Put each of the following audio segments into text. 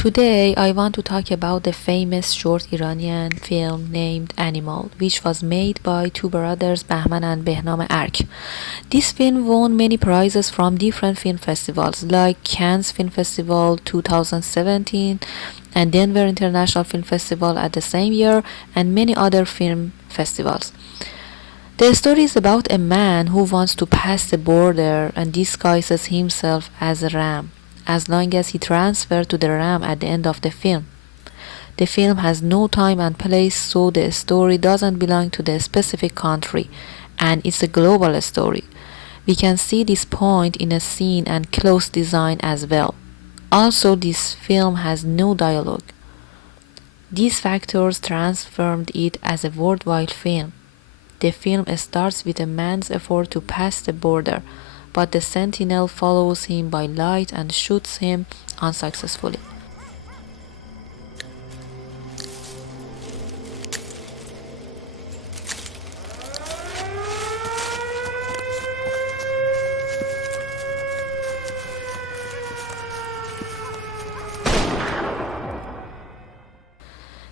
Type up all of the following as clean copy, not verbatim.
Today, I want to talk about the famous short Iranian film named Animal, which was made by two brothers, Bahman and Behnam Ark. This film won many prizes from different film festivals like Cannes Film Festival 2017 and Denver International Film Festival at the same year, and many other film festivals. The story is about a man who wants to pass the border and disguises himself as a ram, as long as he transfers to the ram at the end of the film. The film has no time and place, so the story doesn't belong to the specific country, and it's a global story. We can see this point in a scene and clothes design as well. Also, this film has no dialogue. These factors transformed it as a worldwide film. The film starts with a man's effort to pass the border, but the sentinel follows him by light and shoots him unsuccessfully.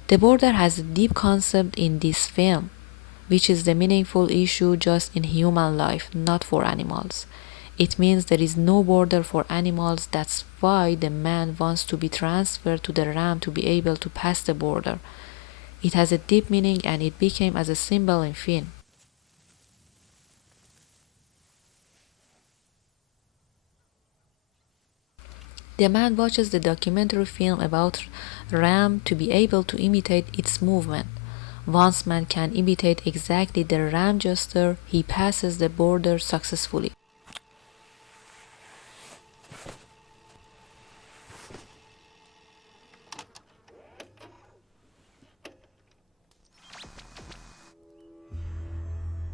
The border has a deep concept in this film, which is the meaningful issue just in human life, not for animals. It means there is no border for animals. That's why the man wants to be transferred to the ram to be able to pass the border. It has a deep meaning and it became as a symbol in film. The man watches the documentary film about ram to be able to imitate its movement. Once man can imitate exactly the ram gesture, he passes the border successfully.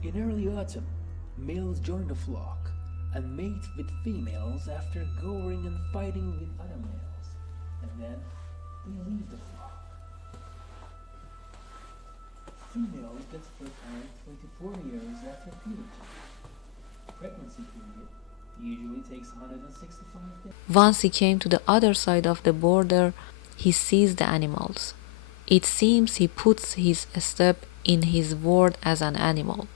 In early autumn, males join the flock and mate with females after goring and fighting with other males, and then they leave the flock. Females get fertile 24 years after puberty. Pregnancy period usually takes 165 days. Once he came to the other side of the border, he sees the animals. It seems he puts his step in his word as an animal.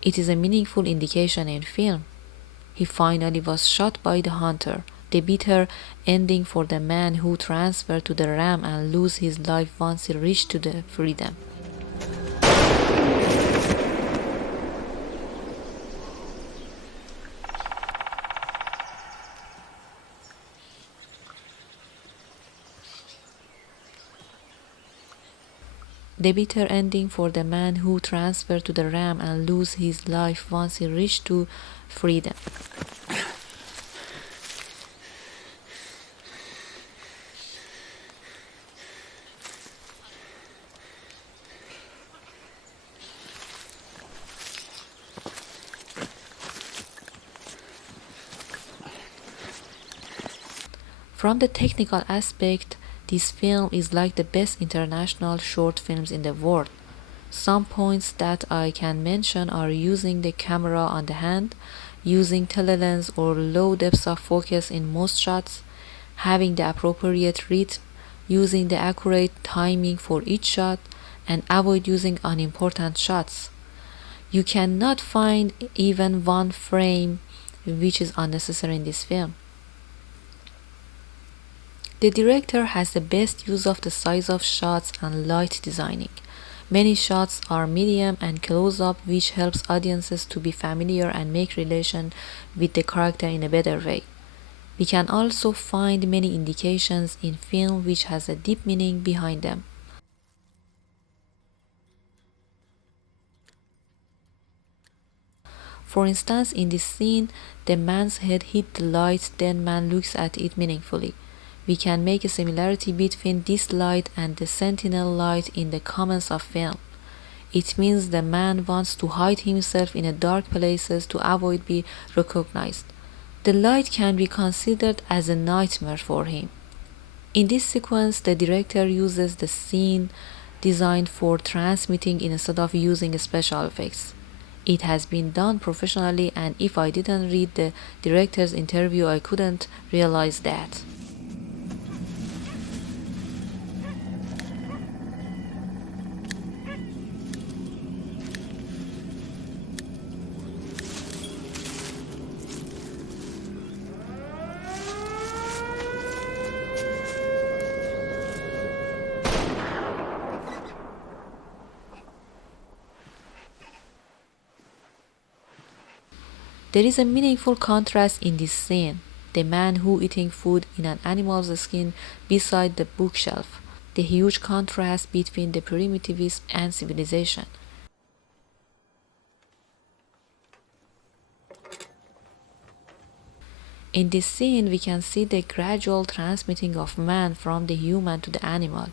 It is a meaningful indication in film. He finally was shot by the hunter. The bitter ending for the man who transferred to the ram and lose his life once he reached to the freedom. The bitter ending for the man who transferred to the ram and lose his life once he reached to freedom. From the technical aspect, this film is like the best international short films in the world. Some points that I can mention are using the camera on the hand, using telelens or low depths of focus in most shots, having the appropriate rhythm, using the accurate timing for each shot, and avoid using unimportant shots. You cannot find even one frame which is unnecessary in this film. The director has the best use of the size of shots and light designing. Many shots are medium and close-up, which helps audiences to be familiar and make relation with the character in a better way. We can also find many indications in film which has a deep meaning behind them. For instance, in this scene, the man's head hit the light, then man looks at it meaningfully. We can make a similarity between this light and the sentinel light in the comments of film. It means the man wants to hide himself in a dark places to avoid being recognized. The light can be considered as a nightmare for him. In this sequence, the director uses the scene designed for transmitting instead of using special effects. It has been done professionally, and if I didn't read the director's interview, I couldn't realize that. There is a meaningful contrast in this scene. The man who eating food in an animal's skin beside the bookshelf. The huge contrast between the primitivism and civilization. In this scene, we can see the gradual transmitting of man from the human to the animal.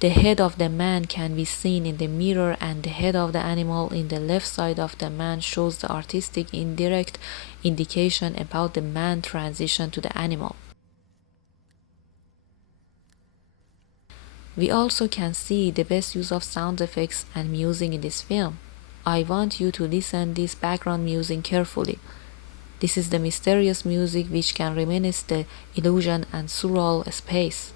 The head of the man can be seen in the mirror, and the head of the animal in the left side of the man shows the artistic indirect indication about the man transition to the animal. We also can see the best use of sound effects and music in this film. I want you to listen this background music carefully. This is the mysterious music which can reminisce the illusion and surreal space.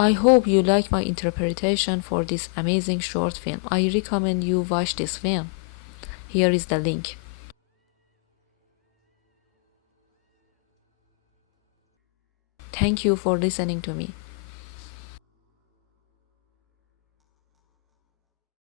I hope you like my interpretation for this amazing short film. I recommend you watch this film. Here is the link. Thank you for listening to me.